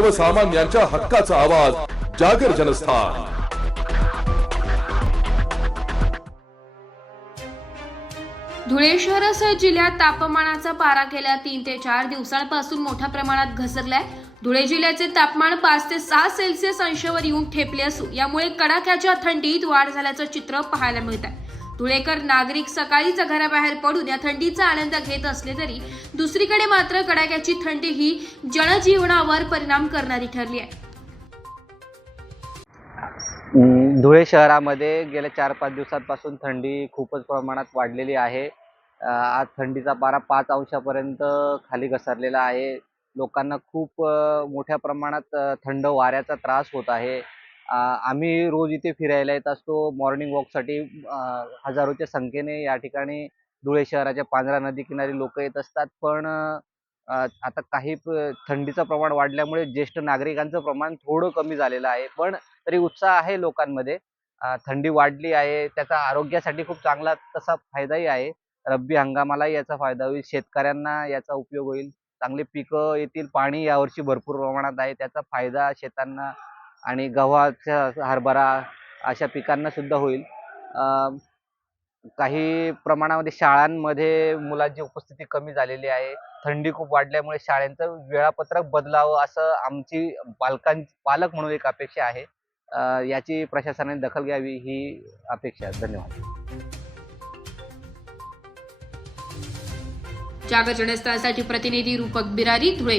सर्वसामान्यांच्या हक्काचा आवाज जागर जनस्थान. धुळे शहरासह जिल्ह्यात तापमानाचा पारा गेल्या तीन ते चार दिवसांपासून मोठ्या प्रमाणात घसरलाय. धुळे जिल्ह्याचे तापमान पाच ते सहा सेल्सिअस अंशावर येऊन ठेपले असून यामुळे कडाक्याच्या थंडीत वाढ झाल्याचं चित्र पाहायला मिळत आहे धुळेकर नागरिक सकाळीच घराबाहेर पडून या थंडीचा आनंद घेत असले तरी दुसरीकडे मात्र कडाक्याची थंडी ही जनजीवनावर परिणाम करणारी ठरली आहे. धुळे शहरामध्ये गेल्या चार पाच दिवसांपासून थंडी खूपच प्रमाणात वाढलेली आहे. आज थंडीचा पारा पाच अंशापर्यंत खाली घसरलेला आहे. लोकांना खूप मोठ्या प्रमाणात थंड वाऱ्याचा त्रास होत आहे. आम्ही रोज इथे फिरायला येत असतो. मॉर्निंग वॉकसाठी हजारोच्या संख्येने या ठिकाणी धुळे शहराच्या पांझरा नदी किनारी लोक येत असतात. पण आता काही थंडीचं प्रमाण वाढल्यामुळे ज्येष्ठ नागरिकांचं प्रमाण थोडं कमी झालेलं आहे. पण तरी उत्साह आहे लोकांमध्ये. थंडी वाढली आहे. त्याचा आरोग्यासाठी खूप चांगला तसा फायदाही आहे. रब्बी हंगामालाही याचा फायदा होईल. शेतकऱ्यांना याचा उपयोग होईल. चांगली पिकं येतील. पाणी यावर्षी भरपूर प्रमाणात आहे. त्याचा फायदा शेतांना आणि गव्हाचा हरभरा अशा पिकांना सुद्धा होईल. काही प्रमाणामध्ये शाळांमध्ये मुलांची उपस्थिती कमी झालेली आहे. थंडी खूप वाढल्यामुळे शाळेचं वेळापत्रक बदलावं असं आमची पालकां पालक म्हणून एक अपेक्षा आहे. याची प्रशासनाने दखल घ्यावी ही अपेक्षा आहे. धन्यवाद. जागर जनस्थासाठी प्रतिनिधी रूपक बिरारी धुळे.